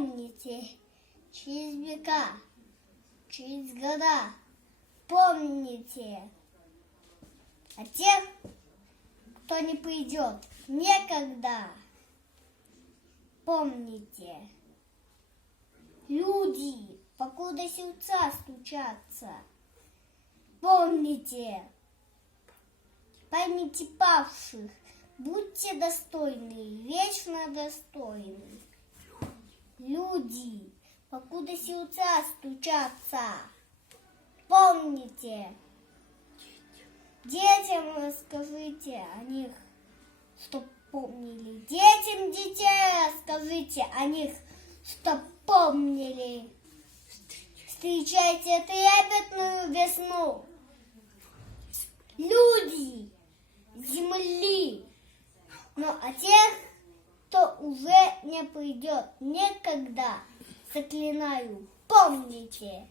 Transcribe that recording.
помните, через века, через года, помните о тех, кто не придет никогда. Помните, люди, покуда сердца стучатся, помните, памяти павших, будьте достойны, вечно достойны. Люди, покуда сердца стучатся, помните, детям расскажите о них, чтоб помнили. Детям детей расскажите о них, чтоб помнили. Встречайте трепетную весну. Люди земли, но о тех, кто уже не придет никогда, заклинаю, помните.